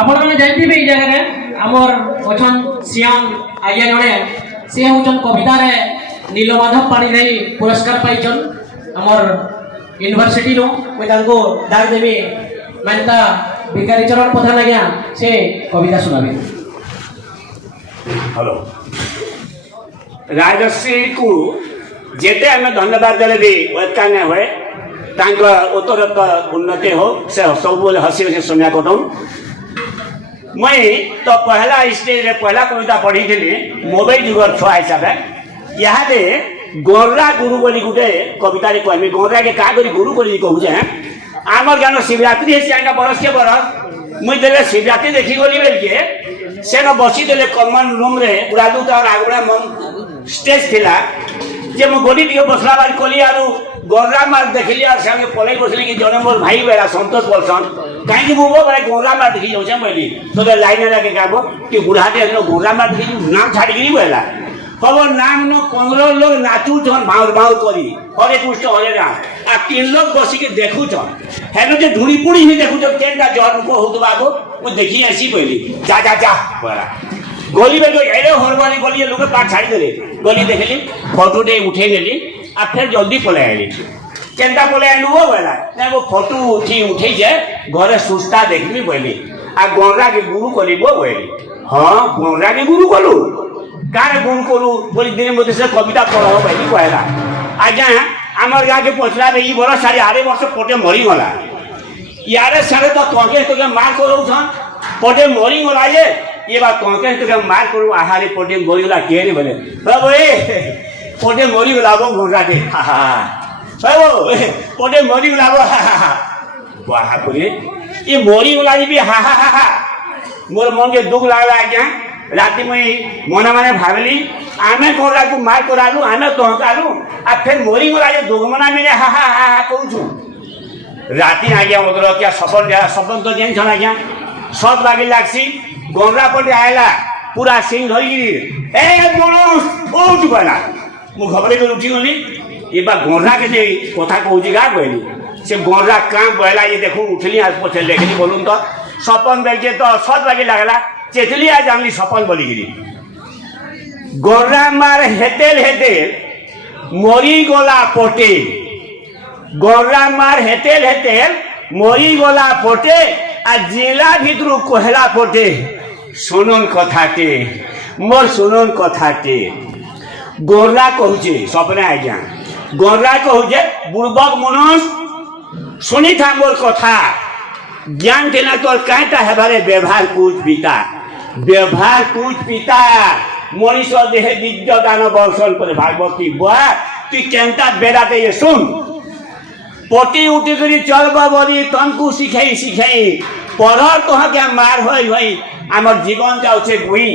आपण माने जानथिबे ई जगह रे हमर अछन सियान आज्ञा जणे से होचन कविता रे नीलमाधव पाणिग्राही पुरस्कार पाइछन हमर यूनिवर्सिटी नो मैं तांको डाक देबी मानता भिखारी चरण प्रधान आज्ञा से कविता सुनाबे। हेलो राजश्री को जेते हमें धन्यवाद देले भी ओका ने होए तांको उत्तरोत्तर उन्नति हो से सब हसी हसी सुनिया कटम। मैं तो पहला स्टेज रे पहला कविता पढ़ी थी मोबाइल जुगर छुआ हिसाब यहाँ दे गोर्रा गुरु बोली गुटे कविता रे कहमी गोर्रा के का करी गुरु बोली कहू जे आमर गानो शिवरात्रि है चाइना बरस के बरस मुई देले शिवरात्रि देखी गली बेल के सेन बसी देले कॉमन रूम रे उड़ादू तार आगुड़ा मन स्टेज थिला जे मो गोडी दियो बसला बार कोली आरु गोर्रा मार देखली आर संगे पलाई बसली कि जने मोर भाई बेरा संतोष बोलसन काहे कि मुबो बरे गोर्रा मार देखि जाउ छे बोली तो लाइन लागे गाबो कि बुढ़ाटे नो गोर्रा मार देखि नाम छाड़ी गिरी बोला खबर नाम नो 15 लोग नाचू छन भाउर भाउर करी हरे कृष्ण हरे राम आ 3 लोग बसी के देखु छन हेनो जे धुड़ी पुड़ी ही देखु छन केनटा जन को होतबा को मु देखि आसी बोली जा जा जा बोला गोली बेलो एरे हरवानी गोली लोग पाट छाड़ी देले गोली देखली फोटो दे उठे गेली आ फिर जल्दी पळे आइली केनटा पळे आइलु हो बोला ना वो फोटो उठे जे घरे सुस्ता देखबी बोली आ गोरा के गुरु कलिबो बोली हां गोरा के गुरु कलु कारे गुरु कलु बोली दिन मते से कविता पढ़ो बोली कहला आज्ञा हमर गा के पछला रे ई बरस 8.5 वर्ष पोटे मरी गला यारे सारे तो तोके तो मार करू छन पोटे मरी गला ये बात तोके तो मार करू आहारे पोटे मरी गला के रे बोले बाबू ए पोटे मरी गला गो गोरा के हा हा बाबू पोटे मरी गला गो हा हा वाह बोले ये मरी गला भी हा हा हा मोर मन के दुख लागला आज्ञा राति में मना माने भाबली आमे कोरा को मार करालु आमे तोहकालु आ फिर मोरी गला जे दुगमना में हा हा हा कहू छु राति आ गया उधर क्या सपन तो जेन छना क्या सब लागी लागसी गोरा पर आयला पूरा सिंह धरी ए मनुष उठ बना मु घबरे के उठी गली ये बा गोरा के जे कथा कहूजी गा कहली से गोरा काम बहला ये देखो उठली आज पछे देखली बोलूं तो सपन देखे तो सब लागी लागला चेतली आज आमली सपन बोली गिरी गोरा मार हेतेल हेतेल मरी गला पोटे गोरा मार हेतेल हेतेल मरी गला पोटे आ जिला भितरु कोहला पोटे सुनन कथाटे मोर सुनन कथाटे गोरा कहूचे सपने आज्ञा गोरा कहूचे बुर्बक मनुष सुनी था मोर कथा ज्ञान देना तो कहता है बारे व्यवहार कुछ पिता मनीष देह दिव्य दान बर्षण पर भागवती बुआ तु केनता बेड़ाते ये सुन पटी उठी करी चलबा बोली तमको शिखाई पढ़र तो क्या मार होई आमर जीवन जाउछे गुई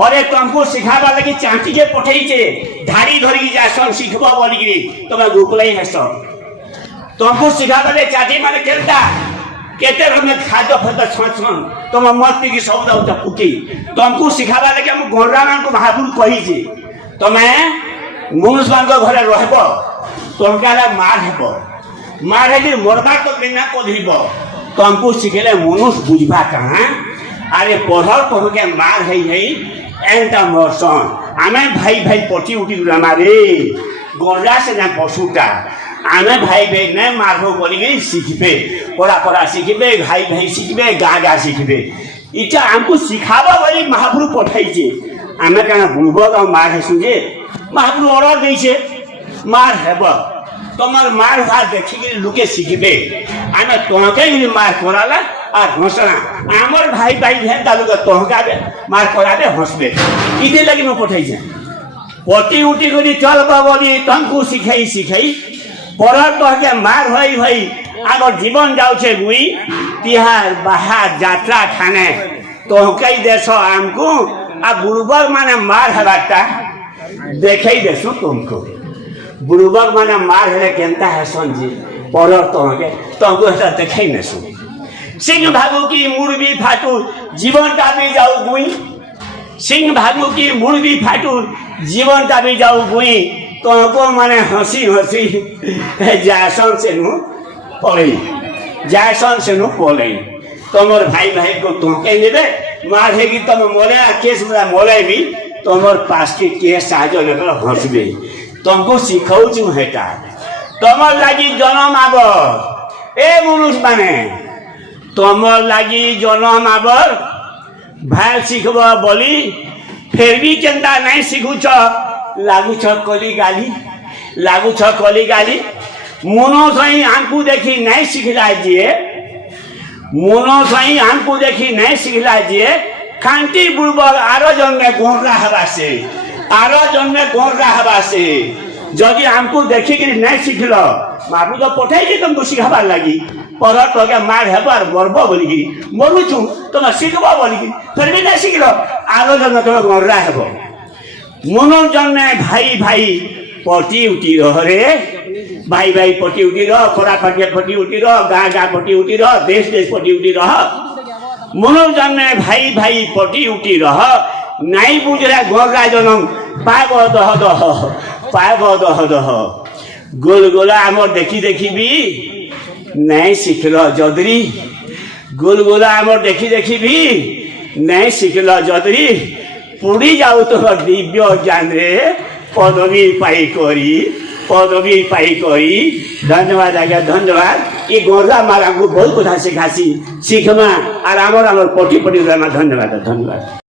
हरे तमको सिखाबा लगी चांटी के पठेइछे धाड़ी धरी जासन सिखबा बोली गिरी तमे गुकुलाई हेस तमको सिखाबा ले चाटी माने केलता केते रमे खाद्य फत छछन तम मस्ती की शब्द उता फुकी तमको सिखाबा लगी हम गोरा मान को महापुर कहिछे तमे मनुष्य मान को घरे रहबो तमकाला मार है कि मरबा तो बिना कधिब तमको सिखेले मनुष्य बुझबा कहां अरे पढ़र पढ़ के मार है एंटा मरसन आमे भाई पटी उठी मारे गोरा से ना पशुटा आमे भाई ने मारबो बोली शिखबे पढ़ा शिखबे भाई शिखबे गा शिखबे इटा हमको सिखाबा बोली महापुरु पठाइछे आमे काना बुझबो त मार है सुजे महापुरु ऑर्डर दैछे मार हेबो तमार मार भार देखि लुके शिखबे आमे तोहके मार कराला और हंसना आमर भाई भें तालुका तोहका मार कराबे हंसबे इते लगी मैं पठाई छे पटी उठी करी चल बोली तमको शिखाई पढ़र तोहके मार होई आगर जीवन जाउछे गुई तिहार बाहर यात्रा खाने तोहके देसो आमको आ बुर्बक माने मार हबाटा देखै देसो तुमको बुर्बक माने मार हेले केनता हेसन जी पढ़र तोहको एटा देखै नेसो सिंह भागु की मुर्गी फाटू जीवन टापी जाऊ गुई सिंह भागु की मुर्गी फाटू जीवन टापी जाऊ गुई तोहको माने हंसी जासन से नु पड़े तुमर भाई भाई को धोके देवे मार है कि तुम मोले केस में मोले भी तुमर पास के केस साजो लेकर हंसबे तुमको सिखाऊ चु हेटा तुमर लागी जन्म आबर ए मनुष्य माने तुमर लागी जन्म आबर भाई सीखब बोली फिर भी केंता नहीं सीखुछ लागुछ कली गाली मनो सही हमको देखी नहीं सिखला दिए मनो सही हमको देखी नहीं सिखला दिए खांटी बुर्बल आरो जन्मे गोरा हवा से जदि हमको देखी कि नहीं सिखल मापू तो पठाई तुमको सिखाबार लगी पर तो मार हेबार मरब बोलिकी मरुचु तुम शिखब बोलिकी फिर भी नहीं शिखल आरो जन्मे तुम गोरा हेब मनो जन्मे भाई भाई पटी उठी रे भाई भाई पटी उठी खोरा फाटिया पटी उठी गाँ पटी उठी देश पटी उठी मनो जन्मे भाई भाई पटी उठी नहीं बुझे गोरा जनम पाइब दह गोलगोला आम देखी देखी भी नहीं शिखल जदरी गोलगोला आम देखी देखी भी नहीं शिखल जदरी पुड़ी जाऊ तो दिव्य ज्ञान रे पदवी पाई करी धन्यवाद आज्ञा धन्यवाद ये गोरा मारा बहुत कथा सिखासी शिखमा और आमर पटी धन्यवाद धन्यवाद।